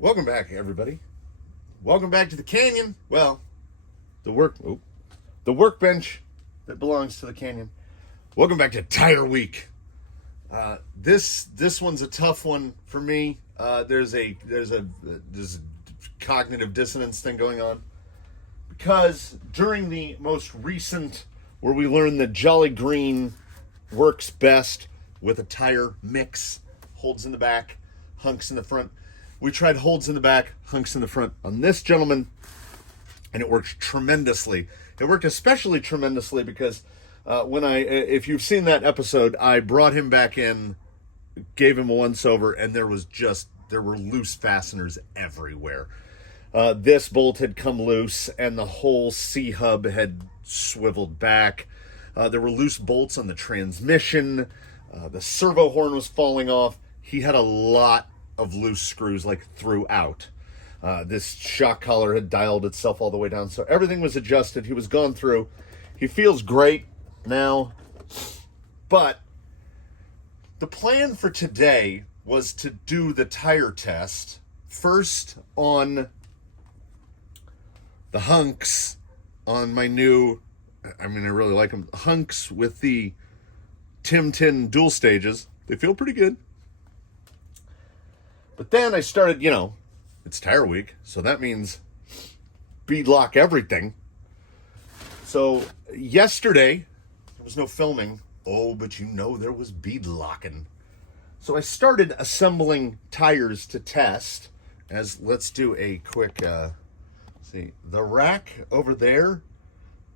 Welcome back, everybody. Welcome back to the canyon. Well, the workbench that belongs to the canyon. Welcome back to Tire Week. This one's a tough one for me. There's a cognitive dissonance thing going on because during the most recent, where we learned that Jolly Green works best with a tire mix, holds in the back, hunks in the front. We tried holds in the back, hunks in the front on this gentleman, and it worked tremendously. It worked especially tremendously because if you've seen that episode, I brought him back in, gave him a once over, and there were loose fasteners everywhere. This bolt had come loose, and the whole C-hub had swiveled back. There were loose bolts on the transmission. The servo horn was falling off. He had a lot of loose screws throughout. This shock collar had dialed itself all the way down, so everything was adjusted. He was gone through. He feels great now, but the plan for today was to do the tire test first on the hunks on my new, I really like them, hunks with the Tim Tin dual stages. They feel pretty good. But then I started, it's tire week, so that means beadlock everything. So yesterday, there was no filming. Oh, but there was beadlocking. So I started assembling tires to test. Let's do a quick, see, the rack over there,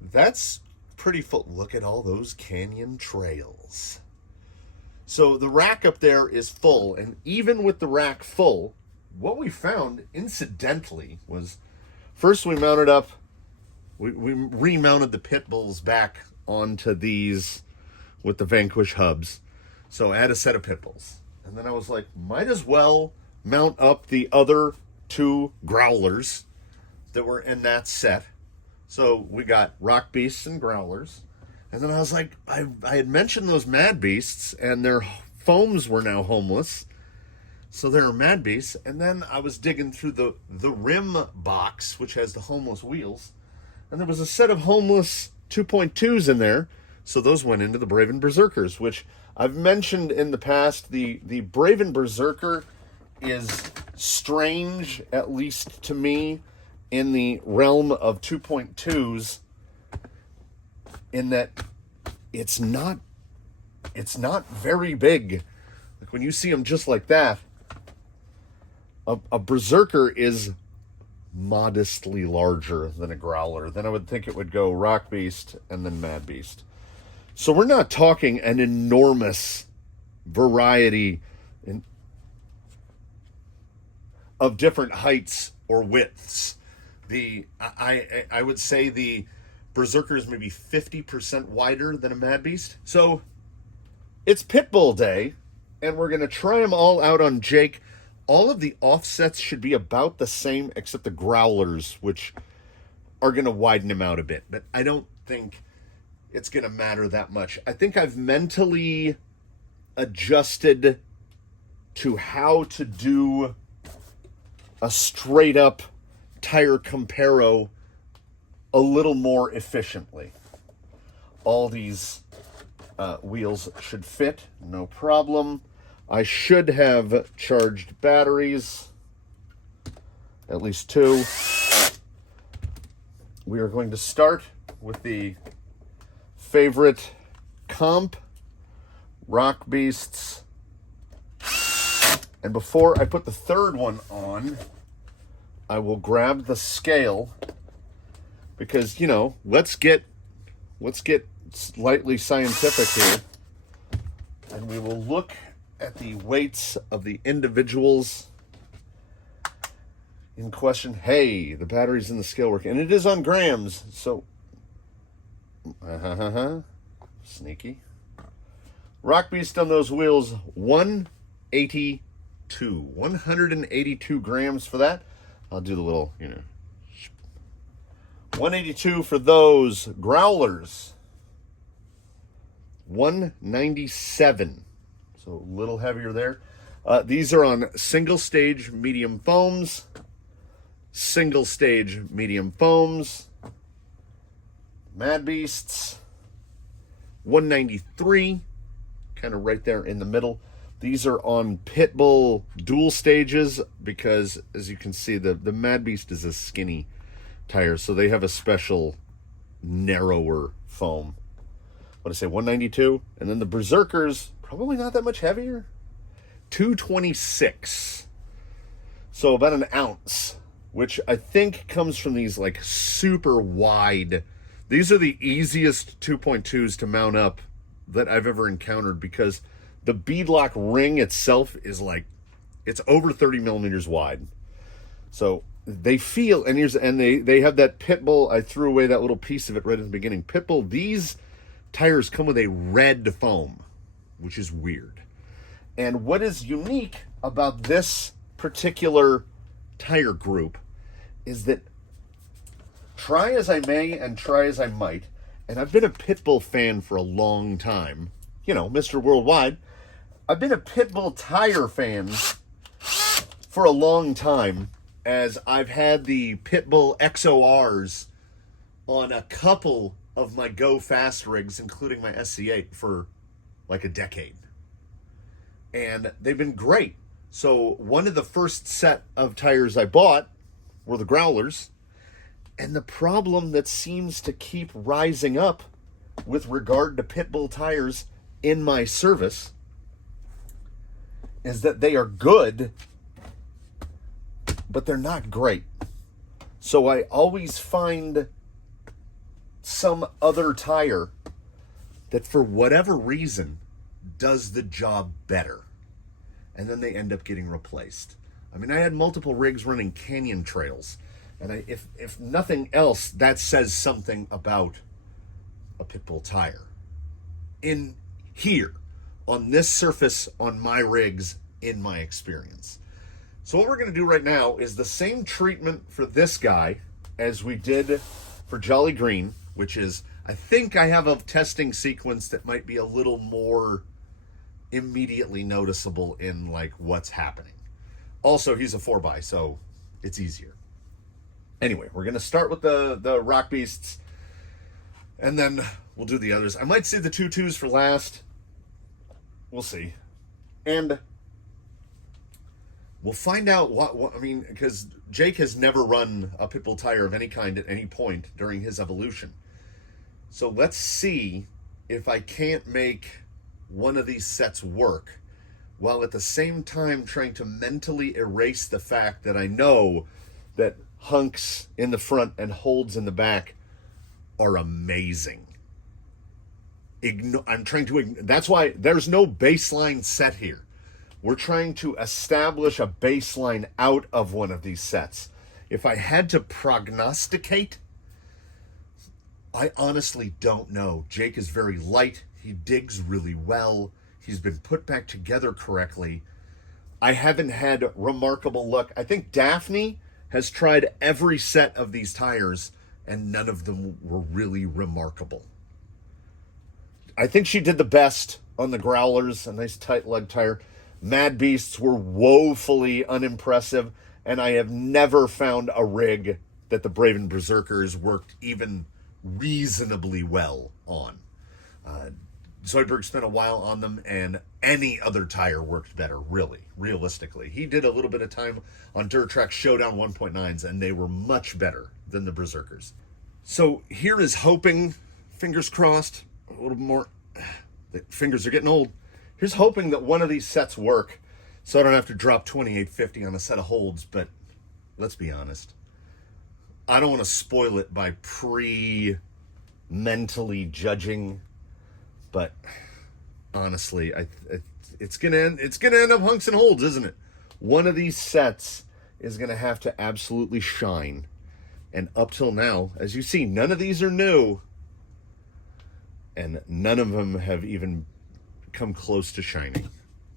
that's pretty full. Look at all those canyon trails. So the rack up there is full, and even with the rack full, what we found incidentally was first we mounted up, we remounted the PITBULL'D back onto these with the Vanquish hubs. So I had a set of PITBULL'D. And then I was like, might as well mount up the other two Growlers that were in that set. So we got Rock Beasts and Growlers. And then I was like, I had mentioned those Mad Beasts, and their foams were now homeless. So they were Mad Beasts. And then I was digging through the rim box, which has the homeless wheels. And there was a set of homeless 2.2s in there. So those went into the Braven berserkers, which I've mentioned in the past. The Braven berserker is strange, at least to me, in the realm of 2.2s. In that it's not very big. Like when you see them just like that, a berserker is modestly larger than a growler. Then I would think it would go Rock Beast and then Mad Beast. So we're not talking an enormous variety of different heights or widths. I would say the Berserker is maybe 50% wider than a Mad Beast. So it's Pitbull Day, and we're going to try them all out on Jake. All of the offsets should be about the same, except the Growlers, which are going to widen him out a bit. But I don't think it's going to matter that much. I think I've mentally adjusted to how to do a straight-up tire comparo a little more efficiently. All these wheels should fit, no problem. I should have charged batteries, at least 2. We are going to start with the favorite comp, Rock Beasts. And before I put the third one on, I will grab the scale. Because, let's get slightly scientific here. And we will look at the weights of the individuals in question. Hey, the battery's in the scale work. And it is on grams. So, sneaky. Rock Beast on those wheels, 182 grams for that. I'll do the little, 182 for those Growlers. 197. So a little heavier there. These are on single stage medium foams. Single stage medium foams. Mad Beasts. 193. Kind of right there in the middle. These are on Pitbull dual stages because, as you can see, the Mad Beast is a skinny tire, so they have a special narrower foam. What did I say, 192? And then the Berserkers, probably not that much heavier. 226. So about an ounce, which I think comes from these like super wide. These are the easiest 2.2s to mount up that I've ever encountered because the beadlock ring itself is like, it's over 30 millimeters wide. So they feel, and they have that Pitbull. I threw away that little piece of it right at the beginning. Pitbull, these tires come with a red foam, which is weird. And what is unique about this particular tire group is that, try as I may and try as I might, and I've been a Pitbull fan for a long time, you know, Mr. Worldwide. I've been a Pitbull tire fan for a long time, as I've had the Pitbull XORs on a couple of my Go Fast rigs, including my SC8, for like a decade. And they've been great. So one of the first set of tires I bought were the Growlers. And the problem that seems to keep rising up with regard to Pitbull tires in my service is that they are good, but they're not great. So I always find some other tire that for whatever reason does the job better. And then they end up getting replaced. I mean, I had multiple rigs running Canyon trails. And if nothing else, that says something about a Pitbull tire. In here, on this surface, on my rigs, in my experience. So what we're going to do right now is the same treatment for this guy as we did for Jolly Green, which is, I think I have a testing sequence that might be a little more immediately noticeable in like what's happening. Also, he's a 4x, so it's easier. Anyway, we're going to start with the Rock Beasts, and then we'll do the others. I might save the 2.2s for last. We'll see. And we'll find out what I mean, because Jake has never run a Pitbull tire of any kind at any point during his evolution. So let's see if I can't make one of these sets work, while at the same time trying to mentally erase the fact that I know that hunks in the front and holds in the back are amazing. I'm trying to, that's why there's no baseline set here. We're trying to establish a baseline out of one of these sets. If I had to prognosticate, I honestly don't know. Jake is very light. He digs really well. He's been put back together correctly. I haven't had remarkable luck. I think Daphne has tried every set of these tires, and none of them were really remarkable. I think she did the best on the Growlers, a nice tight lug tire. Mad Beasts were woefully unimpressive, and I have never found a rig that the Braven Berserkers worked even reasonably well on. Zoidberg spent a while on them, and any other tire worked better, really, realistically. He did a little bit of time on Dirt Track Showdown 1.9s, and they were much better than the Berserkers. So here is hoping, fingers crossed, a little more, the fingers are getting old. Here's hoping that one of these sets work, so I don't have to drop $28.50 on a set of holds, but let's be honest. I don't want to spoil it by mentally judging, but honestly, it's gonna end up hunks and holds, isn't it? One of these sets is gonna have to absolutely shine, and up till now, as you see, none of these are new, and none of them have even come close to shining.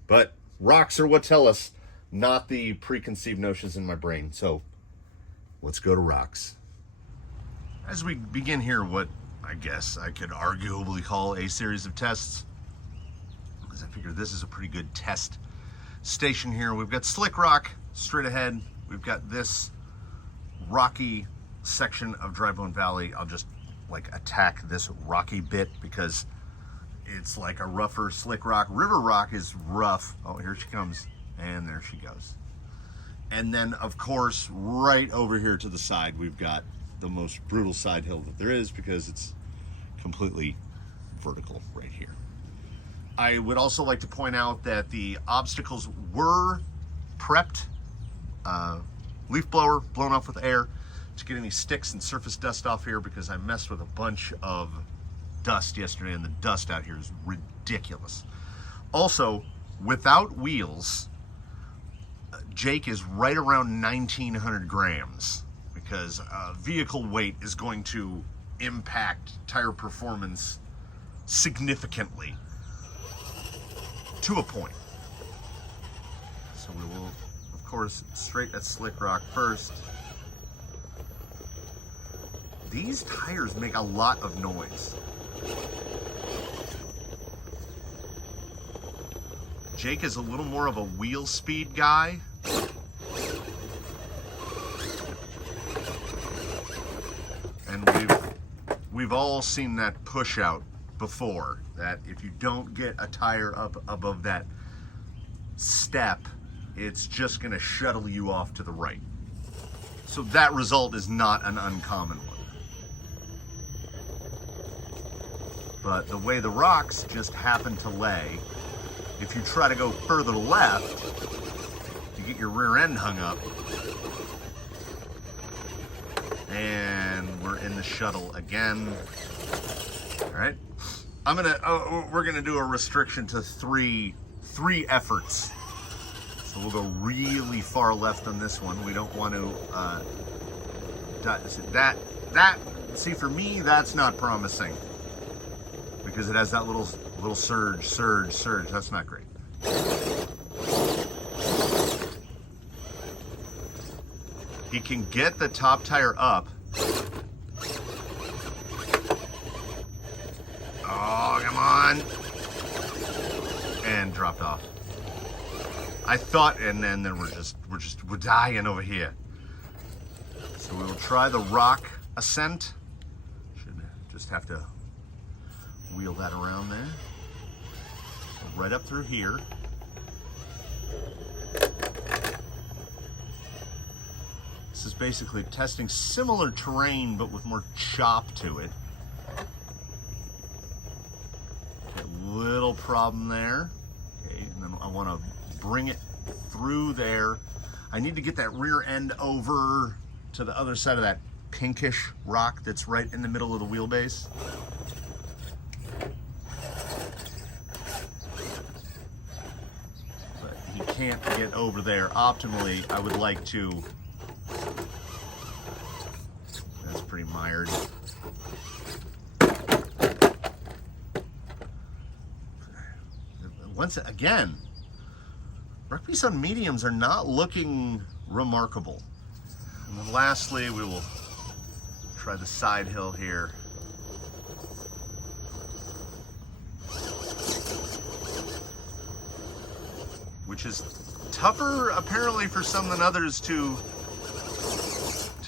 But rocks are what tell us, not the preconceived notions in my brain. So let's go to rocks. As we begin here, what I guess I could arguably call a series of tests, because I figure this is a pretty good test station here. We've got slick rock straight ahead. We've got this rocky section of Dry Bone Valley. I'll just like attack this rocky bit because it's like a rougher slick rock. River rock is rough. Oh, here she comes. And there she goes. And then, of course, right over here to the side, we've got the most brutal side hill that there is because it's completely vertical right here. I would also like to point out that the obstacles were prepped. Leaf blower blown off with air to get any sticks and surface dust off here because I messed with a bunch of dust yesterday, and the dust out here is ridiculous. Also, without wheels, Jake is right around 1,900 grams because vehicle weight is going to impact tire performance significantly to a point. So we will, of course, straight at slick rock first. These tires make a lot of noise. Jake is a little more of a wheel speed guy. And we've all seen that push out before, that if you don't get a tire up above that step, it's just gonna shuttle you off to the right. So that result is not an uncommon one. But the way the rocks just happen to lay, if you try to go further left, you get your rear end hung up. And we're in the shuttle again. All right. We're gonna do a restriction to three efforts. So we'll go really far left on this one. We don't want to, see, for me, that's not promising. Because it has that little surge. That's not great. He can get the top tire up. Oh, come on. And dropped off. I thought, and then we're dying over here. So we will try the rock ascent. Should just have to wheel that around there. So right up through here. This is basically testing similar terrain but with more chop to it. Okay, little problem there. Okay, and then I want to bring it through there. I need to get that rear end over to the other side of that pinkish rock that's right in the middle of the wheelbase. But he can't get over there optimally. I would like to. That's pretty mired. Once again, Rugby's on mediums are not looking remarkable. And then lastly, we will try the side hill here. Which is tougher apparently for some than others to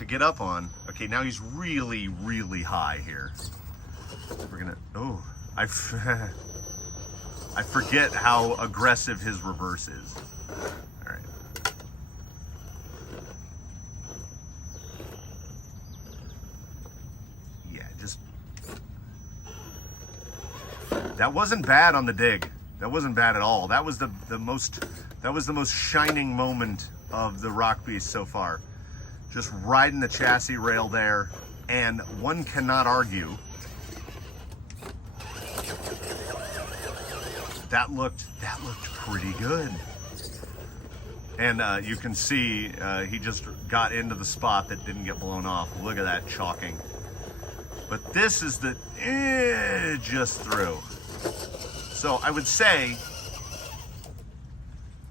get up on. Okay, now he's really, really high here. We're gonna, oh, I forget how aggressive his reverse is. All right. Yeah, just, that wasn't bad on the dig. That wasn't bad at all. That was the most shining moment of the Rock Beast so far. Just riding the chassis rail there, and one cannot argue. That looked pretty good. And you can see he just got into the spot that didn't get blown off. Look at that chalking. But this is the just through. So I would say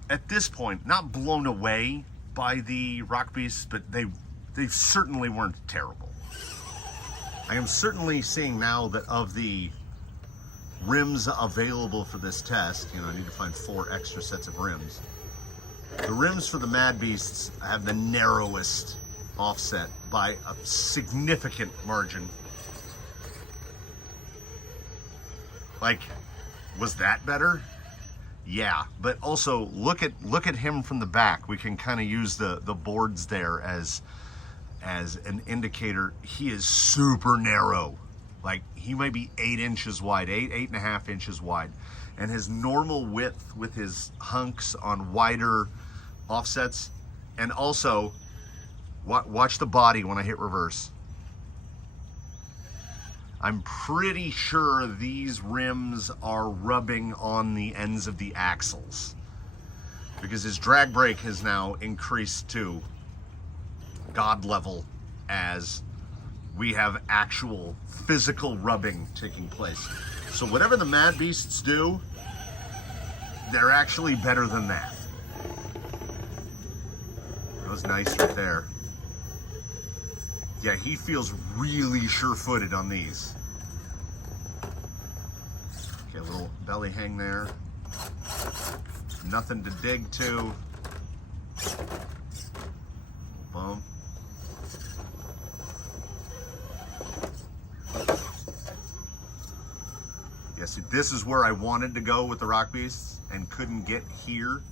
at this point, not blown away by the Rock Beasts, but they certainly weren't terrible. I am certainly seeing now that of the rims available for this test, you know, I need to find 4 extra sets of rims. The rims for the Mad Beasts have the narrowest offset by a significant margin. Like, was that better? Yeah, but also look at him from the back. We can kind of use the boards there as an indicator. He is super narrow. Like, he might be 8 inches wide, 8.5 inches wide. And his normal width with his hunks on wider offsets. And also, watch the body when I hit reverse. I'm pretty sure these rims are rubbing on the ends of the axles, because his drag brake has now increased to God level as we have actual physical rubbing taking place. So whatever the Mad Beasts do, they're actually better than that. That was nice right there. Yeah, he feels really sure-footed on these. Okay, a little belly hang there. Nothing to dig to. Bump. Yeah, see, this is where I wanted to go with the Rock Beasts and couldn't get here.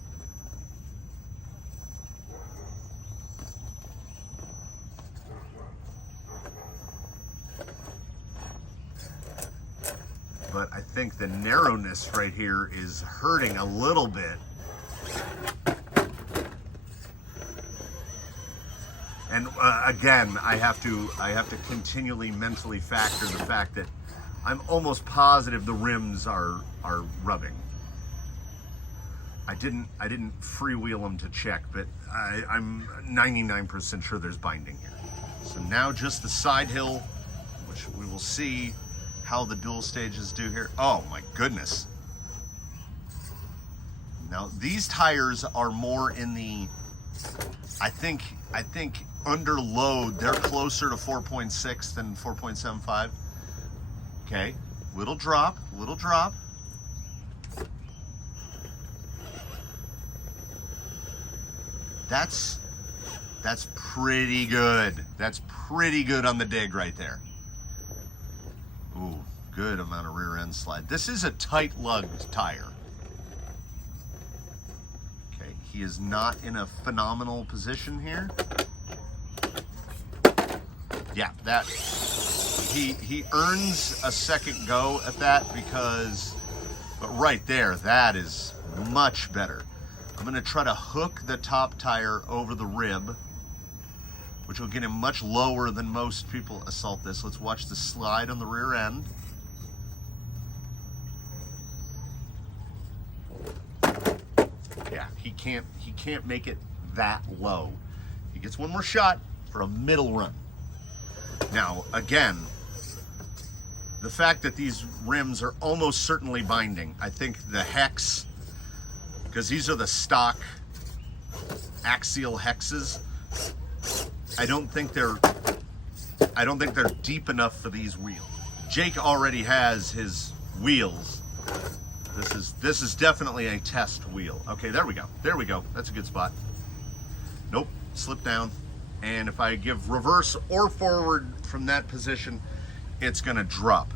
But I think the narrowness right here is hurting a little bit. And again, I have to continually mentally factor the fact that I'm almost positive the rims are rubbing. I didn't freewheel them to check, but I'm 99% sure there's binding here. So now just the side hill, which we will see how the dual stages do here. Oh my goodness. Now these tires are more in the, I think under load, they're closer to 4.6 than 4.75. Okay, little drop. That's pretty good. That's pretty good on the dig right there. Ooh, good amount of rear end slide. This is a tight lugged tire. Okay, he is not in a phenomenal position here. Yeah, that he earns a second go at that because, but right there, that is much better. I'm gonna try to hook the top tire over the rib, which will get him much lower than most people assault this. Let's watch the slide on the rear end. Yeah, he can't make it that low. He gets one more shot for a middle run. Now, again, the fact that these rims are almost certainly binding, I think the hex, because these are the stock axial hexes, I don't think they're deep enough for these wheels. Jake already has his wheels. This is definitely a test wheel. Okay, there we go. There we go. That's a good spot. Nope, slip down. And if I give reverse or forward from that position, it's gonna drop.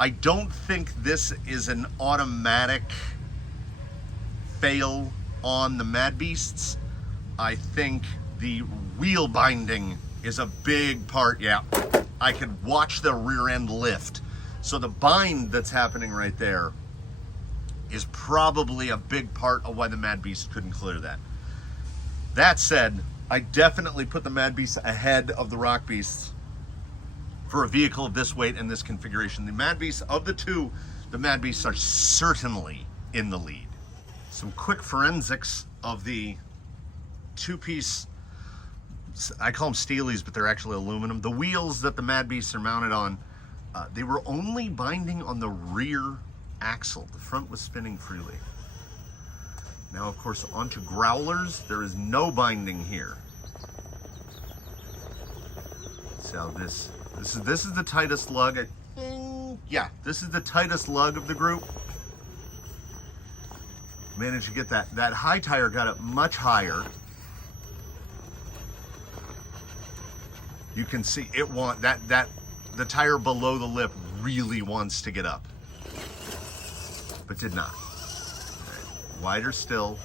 I don't think this is an automatic fail on the Mad Beasts. I think the wheel binding is a big part. Yeah, I could watch the rear end lift. So the bind that's happening right there is probably a big part of why the Mad Beast couldn't clear that. That said, I definitely put the Mad Beast ahead of the Rock Beasts for a vehicle of this weight and this configuration. The Mad Beasts, of the two, the Mad Beasts are certainly in the lead. Some quick forensics of the two-piece, I call them steelies, but they're actually aluminum. The wheels that the Mad Beasts are mounted on, they were only binding on the rear axle. The front was spinning freely. Now, of course, onto Growlers, there is no binding here. So this is the tightest lug. Yeah, this is the tightest lug of the group. Managed to get that high tire, got it much higher. You can see it the tire below the lip really wants to get up, but did not. Right. Wider still,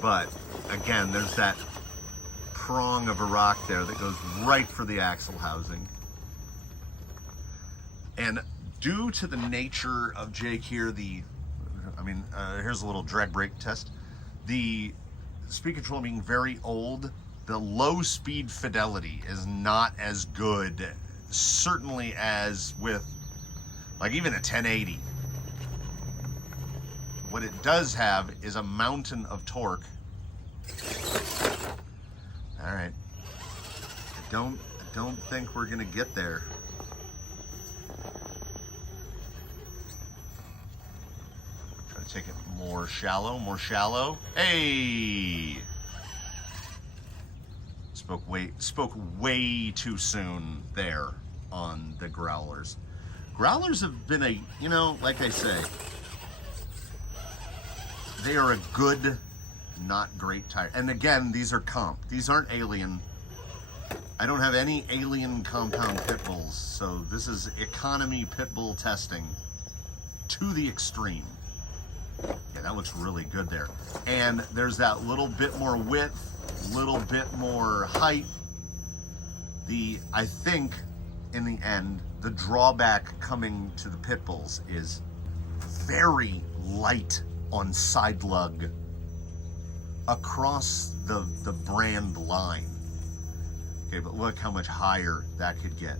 but again, there's that prong of a rock there that goes right for the axle housing. And due to the nature of Jake here, here's a little drag brake test. The speed control being very old, the low speed fidelity is not as good, certainly as with like even a 1080. What it does have is a mountain of torque. All right, I don't think we're gonna get there. Try to take it more shallow. Hey! Spoke way too soon there on the Growlers. Growlers have been like I say, they are a good, not great tire. And again, these are comp. These aren't alien. I don't have any alien compound pit bulls, so this is economy pit bull testing to the extreme. Yeah, that looks really good there. And there's that little bit more width, little bit more height. I think in the end, the drawback coming to the pit bulls is very light on side lug across the brand line. Okay, but look how much higher that could get.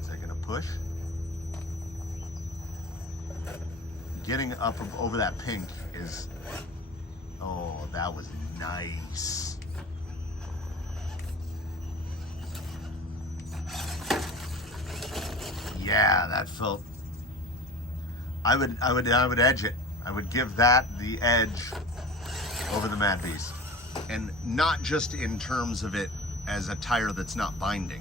Is that gonna push? Getting up over that pink is, oh, that was nice. Yeah, that felt, I would edge it. I would give that the edge over the Mad Beast. And not just in terms of it as a tire that's not binding.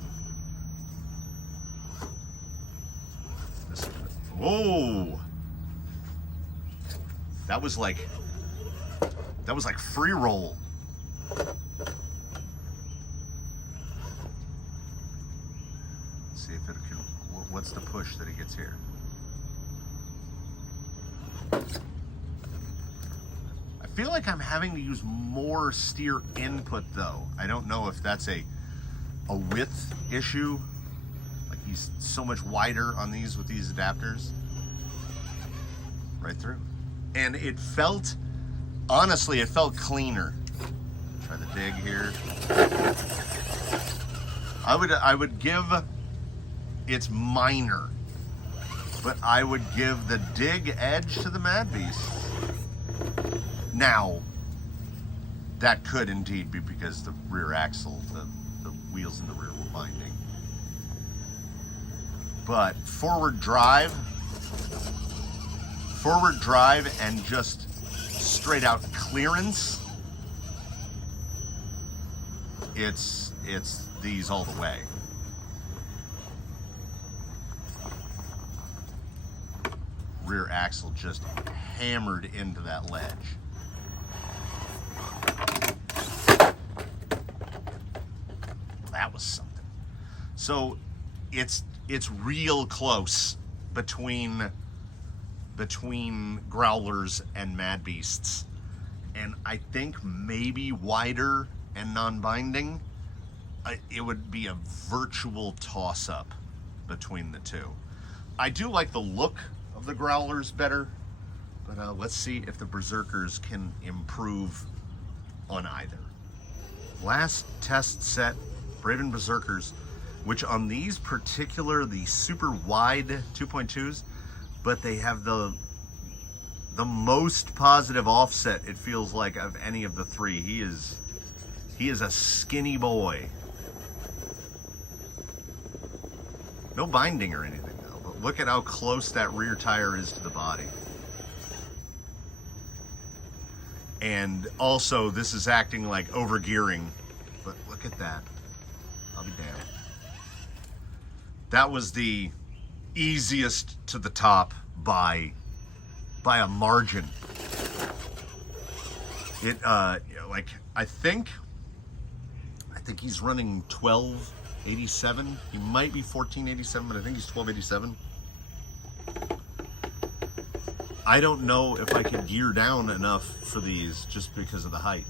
Whoa! That was like free roll. Let's see if it can, what's the push that it gets here? I feel like I'm having to use more steer input though. I don't know if that's a width issue. Like he's so much wider on these with these adapters. Right through. And it felt, honestly, it felt cleaner. Try the dig here. I would give, it's minor, but I would give the dig edge to the Mad Beast. Now, that could indeed be because the rear axle, the wheels in the rear were binding. But forward drive and just straight out clearance, it's these all the way. Rear axle just hammered into that ledge. That was something. So it's real close between Growlers and Mad Beasts, and I think maybe wider and non-binding, it would be a virtual toss-up between the two. I do like the look of the Growlers better, but let's see if the Berserkers can improve on either. Last test set, Braven Berserkers, which on these particular, the super wide 2.2s, but they have the most positive offset, it feels like, of any of the three. He is a skinny boy. No binding or anything though, but look at how close that rear tire is to the body. And also this is acting like overgearing, but look at that. I'll be damned. That was the easiest to the top by by a margin. It, like, I think he's running 1287. He might be 1487, but I think he's 1287. I don't know if I could gear down enough for these just because of the height.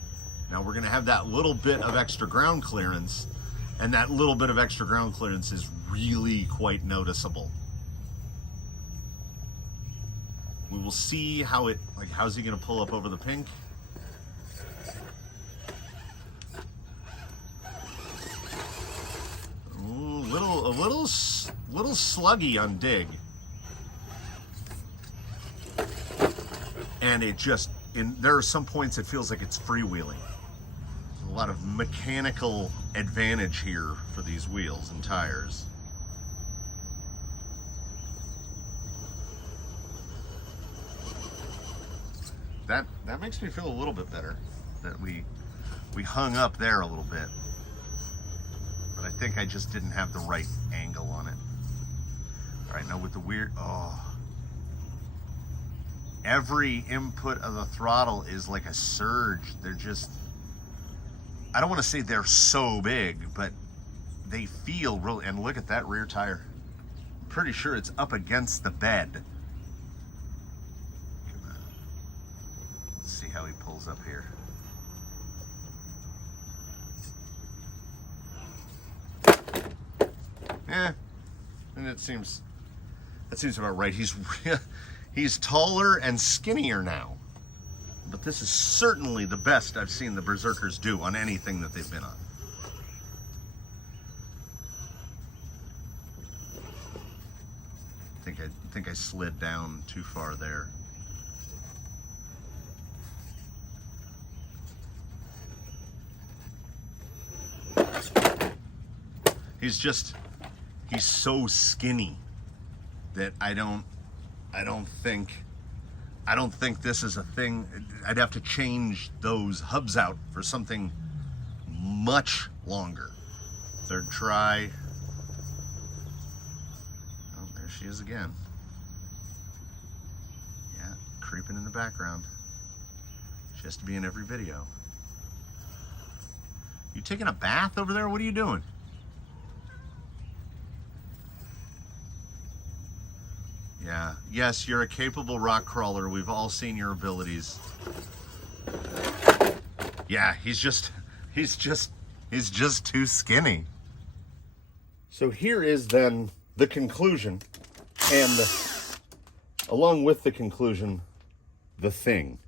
Now we're gonna have that little bit of extra ground clearance, and that little bit of extra ground clearance is really quite noticeable. We will see how it, like, how's he gonna pull up over the pink? Ooh, a little sluggy on dig. And it just, there are some points it feels like it's freewheeling. There's a lot of mechanical advantage here for these wheels and tires. That makes me feel a little bit better that we hung up there a little bit. But I think I just didn't have the right angle on it. All right, now with the weird, every input of the throttle is like a surge. They're just, I don't want to say they're so big, but they feel real. And look at that rear tire. I'm pretty sure it's up against the bed. Let's see how he pulls up here. Yeah, and that seems about right. He's taller and skinnier now, but this is certainly the best I've seen the Berserkers do on anything that they've been on. I think I slid down too far there. He's so skinny that I don't think this is a thing. I'd have to change those hubs out for something much longer. Third try. Oh, there she is again. Yeah, creeping in the background. She has to be in every video. You taking a bath over there? What are you doing? Yeah, yes, you're a capable rock crawler. We've all seen your abilities. Yeah, he's just too skinny. So here is then the conclusion, and along with the conclusion, the thing.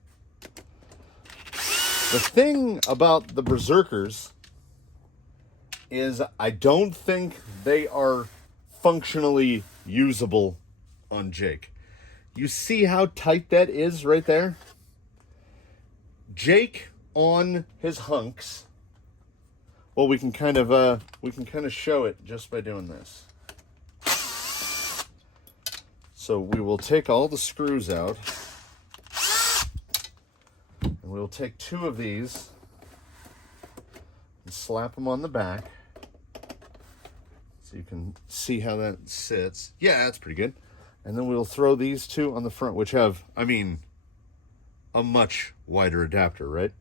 The thing about the Berserkers is I don't think they are functionally usable on Jake. You see how tight that is right there? Jake on his hunks. Well, we can kind of show it just by doing this. So we will take all the screws out, and we'll take two of these and slap them on the back so you can see how that sits. Yeah, that's pretty good. And then we'll throw these two on the front, which have, I mean, a much wider adapter, right?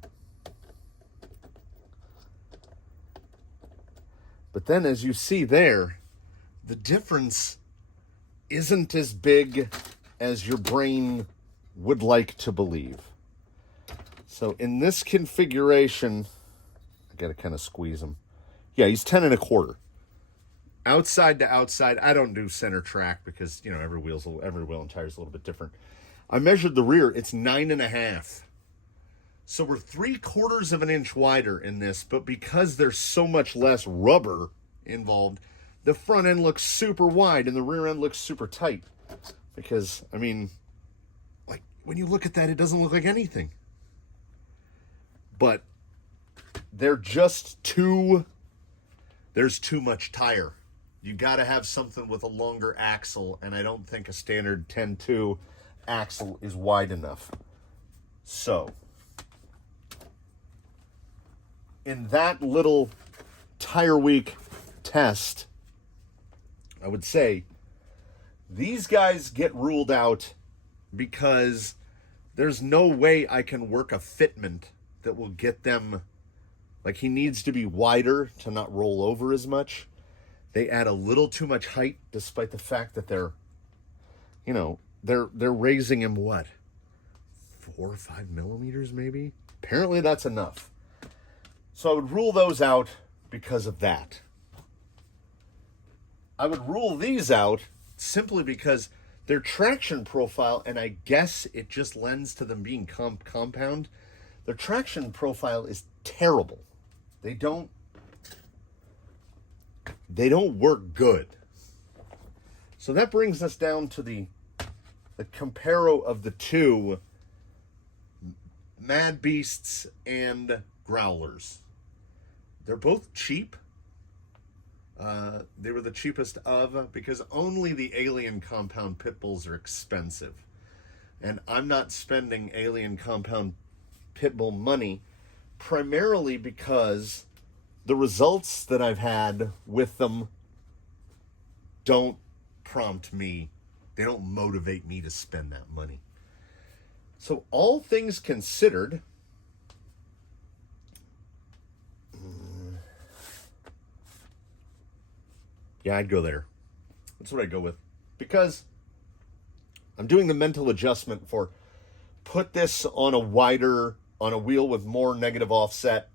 But then as you see there, the difference isn't as big as your brain would like to believe. So in this configuration, I gotta kind of squeeze him. Yeah, he's 10 1/4. Outside to outside, I don't do center track because, you know, every wheel and tire is a little bit different. I measured the rear, it's 9 1/2. So we're 3/4 of an inch wider in this, but because there's so much less rubber involved, the front end looks super wide and the rear end looks super tight. Because, I mean, like, when you look at that, it doesn't look like anything. But they're just there's too much tire. You got to have something with a longer axle, and I don't think a standard 10.2 axle is wide enough. So, in that little tire week test, I would say these guys get ruled out because there's no way I can work a fitment that will get them, like he needs to be wider to not roll over as much. They add a little too much height despite the fact that they're raising him what? 4 or 5 millimeters maybe? Apparently that's enough. So I would rule those out because of that. I would rule these out simply because their traction profile, and I guess it just lends to them being compound, their traction profile is terrible. They don't work good. So that brings us down to the comparo of the two Mad Beasts and Growlers. They're both cheap. They were the cheapest of, because only the alien compound pit bulls are expensive. And I'm not spending alien compound pit bull money primarily because the results that I've had with them don't prompt me. They don't motivate me to spend that money. So all things considered, yeah, I'd go there. That's what I'd go with. Because I'm doing the mental adjustment for put this on a wheel with more negative offset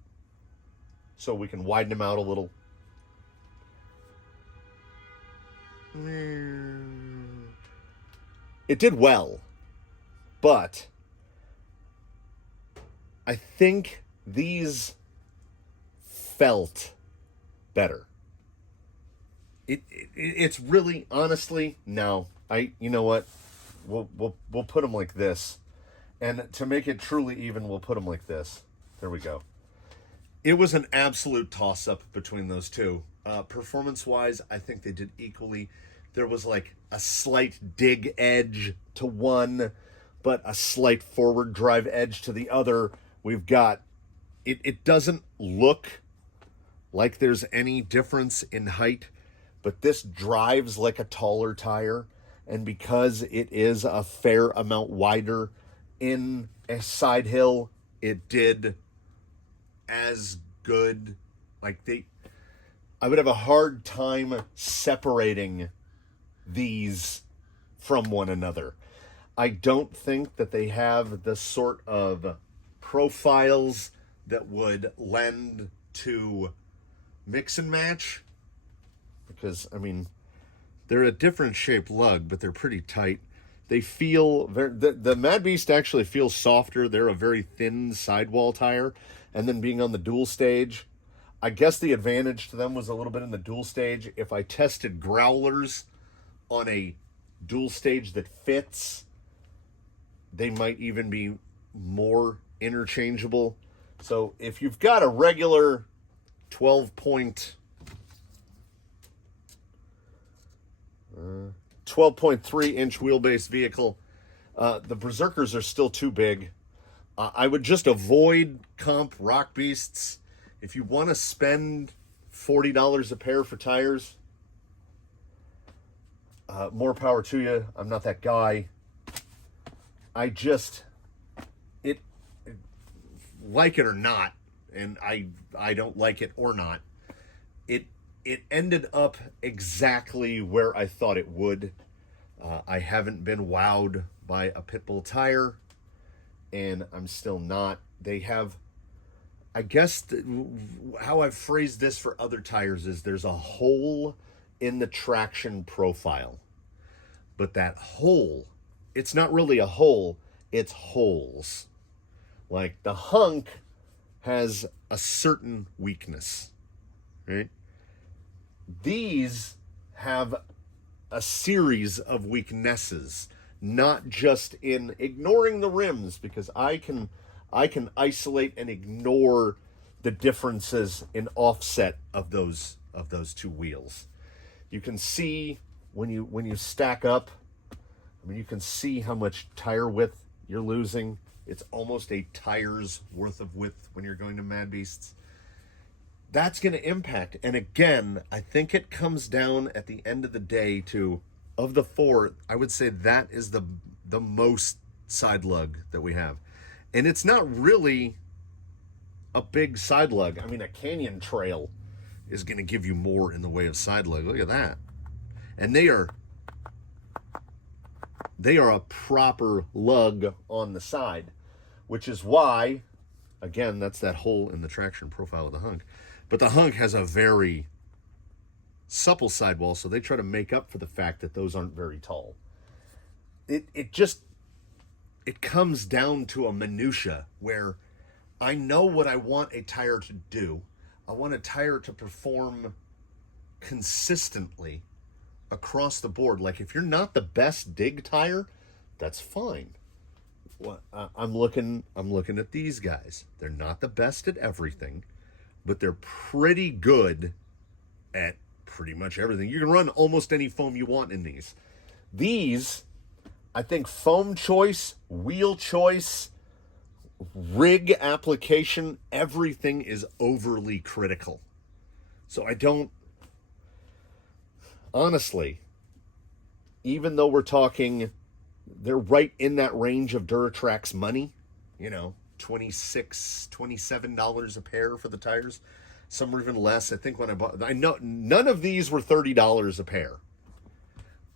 so we can widen them out a little. It did well, but I think these felt better. It's really, honestly, no. You know what? We'll put them like this, and to make it truly even, we'll put them like this. There we go. It was an absolute toss-up between those two. Performance-wise, I think they did equally. There was like a slight dig edge to one, but a slight forward drive edge to the other. We've got, it doesn't look like there's any difference in height, but this drives like a taller tire. And because it is a fair amount wider in a side hill, it did as good. I would have a hard time separating these from one another. I don't think that they have the sort of profiles that would lend to mix and match, because, I mean, they're a different shaped lug, but they're pretty tight. They feel the Mad Beast actually feels softer. They're a very thin sidewall tire, and then being on the dual stage, I guess the advantage to them was a little bit in the dual stage. If I tested Growlers on a dual stage that fits, they might even be more interchangeable. So if you've got a regular 12.3 inch wheelbase vehicle, the Berserkers are still too big. I would just avoid comp Rock Beasts. If you want to spend $40 a pair for tires, more power to you. I'm not that guy. I just, like it or not, and I don't like it or not, it ended up exactly where I thought it would. I haven't been wowed by a Pitbull tire, and I'm still not. They have, I guess, how I've phrased this for other tires is there's a hole in the traction profile. But that hole, it's not really a hole, it's holes. Like the hunk has a certain weakness, right? These have a series of weaknesses, not just in ignoring the rims, because I can isolate and ignore the differences in offset of those two wheels. You can see when you stack up, I mean, you can see how much tire width you're losing. It's almost a tire's worth of width when you're going to Mad Beasts. That's going to impact. And again, I think it comes down at the end of the day to, of the four, I would say that is the the most side lug that we have. And it's not really a big side lug. I mean, a canyon trail is going to give you more in the way of side lug. Look at that. And they are a proper lug on the side, which is why, again, that's that hole in the traction profile of the hunk. But the hunk has a very supple sidewall, so they try to make up for the fact that those aren't very tall. It comes down to a minutia where I know what I want a tire to do. I want a tire to perform consistently across the board. Like, if you're not the best dig tire, that's fine. Well, I'm looking at these guys. They're not the best at everything, but they're pretty good at pretty much everything. You can run almost any foam you want in these. These, I think foam choice, wheel choice, rig application, everything is overly critical. So I don't, honestly, even though we're talking, they're right in that range of Duratrax money, you know, $26, $27 a pair for the tires. Some are even less. I think when I know none of these were $30 a pair.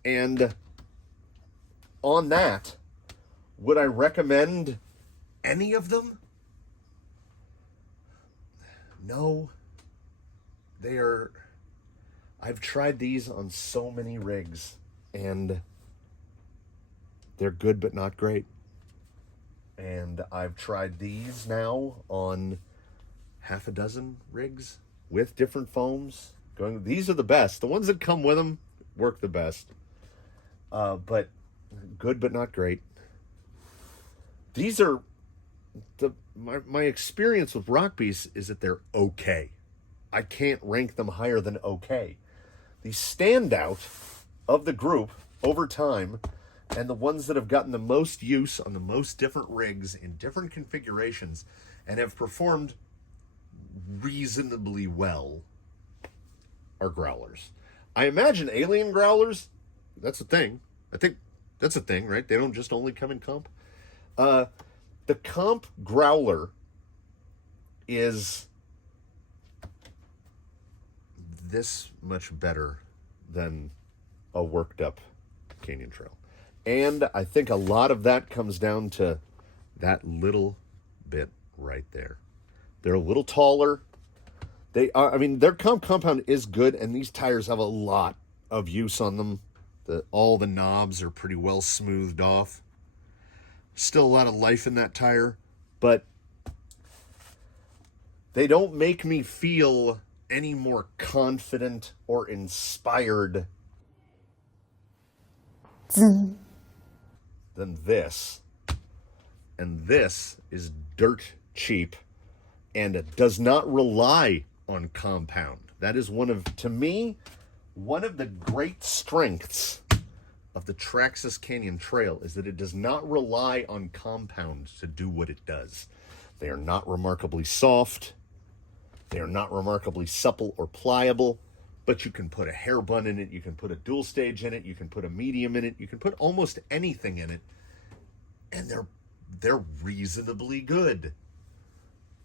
And on that, would I recommend any of them? No. I've tried these on so many rigs, and they're good but not great. And I've tried these now on half a dozen rigs with different foams. These are the best. The ones that come with them work the best. But good but not great. These are my experience with Rock Beasts is that they're okay. I can't rank them higher than okay. The standout of the group over time, and the ones that have gotten the most use on the most different rigs in different configurations and have performed reasonably well, are growlers. I imagine alien growlers, that's a thing. I think that's a thing, right? They don't just only come in comp. The comp growler is this much better than a worked up canyon trail. And I think a lot of that comes down to that little bit right there. They're a little taller. They are, I mean, their compound is good, and these tires have a lot of use on them. All the knobs are pretty well smoothed off. Still a lot of life in that tire, but they don't make me feel any more confident or inspired than this. And this is dirt cheap, and it does not rely on compound. That is to me, one of the great strengths of the Traxxas Canyon Trail is that it does not rely on compound to do what it does. They are not remarkably soft. They are not remarkably supple or pliable, but you can put a hair bun in it. You can put a dual stage in it. You can put a medium in it. You can put almost anything in it, and they're reasonably good.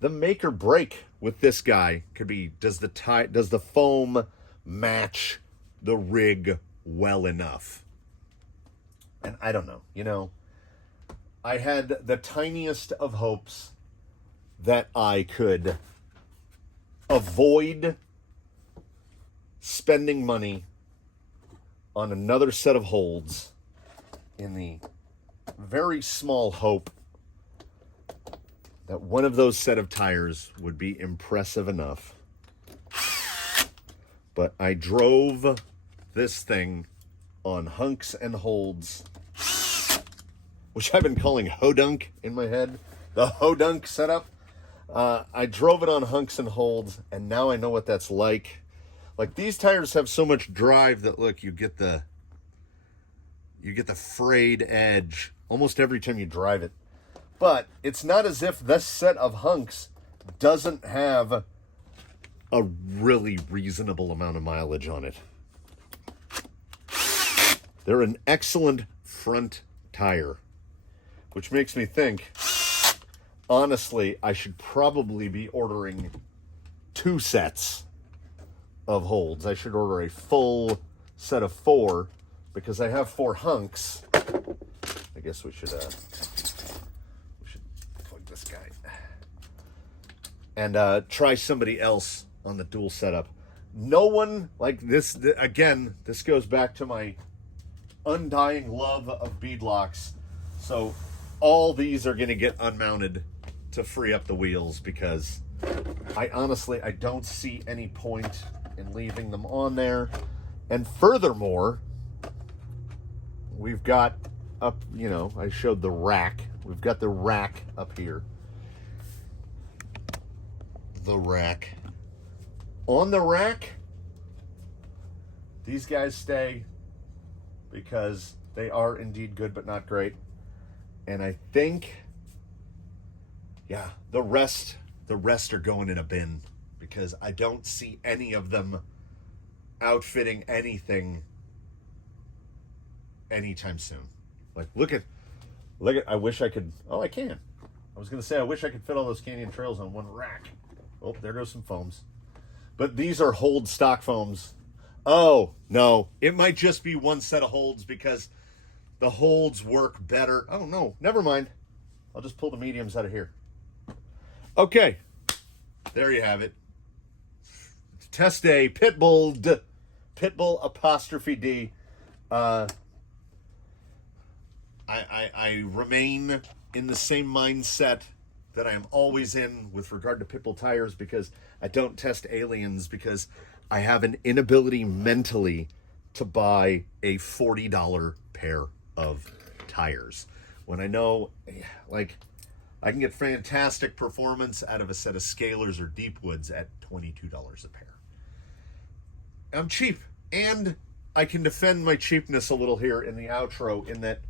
The make or break with this guy could be, does the foam match the rig well enough? And I don't know, you know, I had the tiniest of hopes that I could avoid spending money on another set of holds, in the very small hope that one of those set of tires would be impressive enough. But I drove this thing on hunks and holds, which I've been calling hodunk in my head, the hodunk setup. I drove it on hunks and holds, and now I know what that's like. Like, these tires have so much drive that, look, you get the frayed edge almost every time you drive it. But it's not as if this set of hunks doesn't have a really reasonable amount of mileage on it. They're an excellent front tire, which makes me think, honestly, I should probably be ordering 2 sets of holds. I should order a full set of 4 because I have 4 hunks. I guess we should plug this guy and try somebody else on the dual setup. No one like this. Again, this goes back to my undying love of bead locks. So all these are going to get unmounted to free up the wheels because I honestly don't see any point in leaving them on there. And furthermore, we've got up, you know, I showed the rack. We've got the rack up here. The rack. On the rack, these guys stay because they are indeed good but not great. And I think, yeah, the rest are going in a bin because I don't see any of them outfitting anything anytime soon. Like, look at, I wish I could, oh, I can. I was going to say, I wish I could fit all those Canyon Trails on one rack. Oh, there goes some foams. But these are hold stock foams. Oh, no, it might just be one set of holds because the holds work better. Oh, no, never mind. I'll just pull the mediums out of here. Okay, there you have it. Test day, PITBULL'D, Pitbull apostrophe D. I remain in the same mindset that I am always in with regard to Pitbull tires because I don't test aliens because I have an inability mentally to buy a $40 pair of tires. When I know, like, I can get fantastic performance out of a set of Scalers or Deepwoods at $22 a pair. I'm cheap, and I can defend my cheapness a little here in the outro in that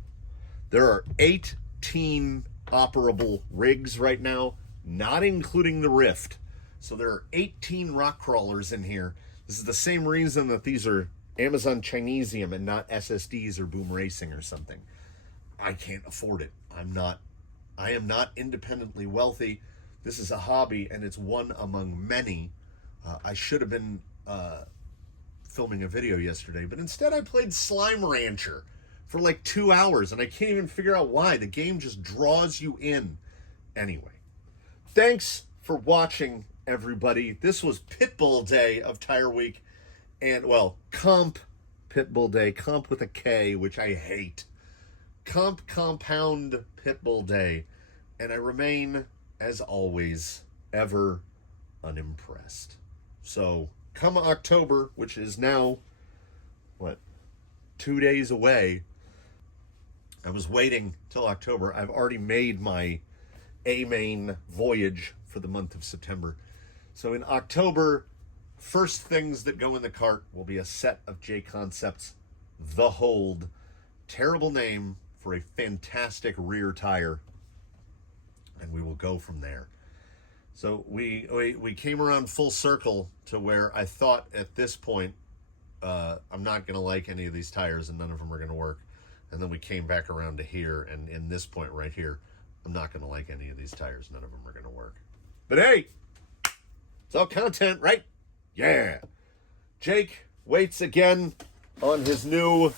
there are 18 operable rigs right now, not including the Rift. So there are 18 rock crawlers in here. This is the same reason that these are Amazon Chinesium and not SSDs or Boom Racing or something. I can't afford it. I am not independently wealthy. This is a hobby, and it's one among many. I should have been filming a video yesterday, but instead I played Slime Rancher for like 2 hours, and I can't even figure out why. The game just draws you in. Anyway, thanks for watching, everybody. This was Pitbull Day of Tire Week, and, well, Comp Pitbull Day, Comp with a K, which I hate. Compound Pitbull Day, and I remain, as always, ever unimpressed. So, come October, which is now, 2 days away. I was waiting till October. I've already made my A-main voyage for the month of September. So in October, first things that go in the cart will be a set of J Concepts, The Hold. Terrible name for a fantastic rear tire. And we will go from there. So we came around full circle to where I thought at this point, I'm not going to like any of these tires and none of them are going to work. And then we came back around to here, and in this point right here, I'm not going to like any of these tires. None of them are going to work. But hey, it's all content, right? Yeah. Jake waits again on his new,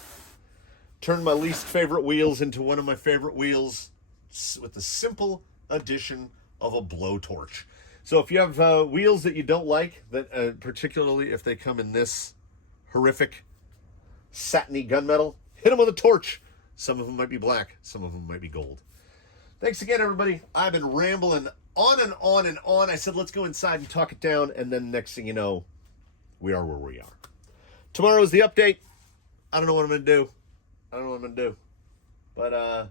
turned my least favorite wheels into one of my favorite wheels with the simple addition of a blowtorch. So if you have wheels that you don't like, that particularly if they come in this horrific satiny gunmetal, hit them with a torch. Some of them might be black. Some of them might be gold. Thanks again, everybody. I've been rambling on and on and on. I said, let's go inside and talk it down. And then next thing you know, we are where we are. Tomorrow is the update. I don't know what I'm going to do. But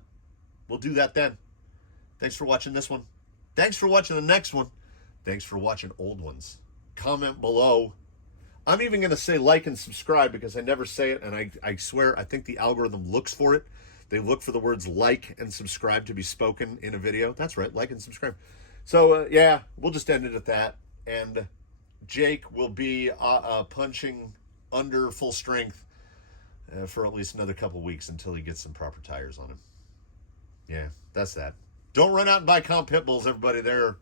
we'll do that then. Thanks for watching this one. Thanks for watching the next one. Thanks for watching old ones. Comment below. I'm even going to say like and subscribe because I never say it, and I swear I think the algorithm looks for it. They look for the words like and subscribe to be spoken in a video. That's right, like and subscribe. So, yeah, we'll just end it at that. And Jake will be punching under full strength for at least another couple weeks until he gets some proper tires on him. Yeah, that's that. Don't run out and buy comp pit bulls, everybody. They're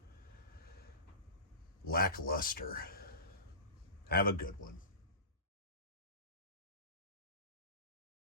lackluster. Have a good one.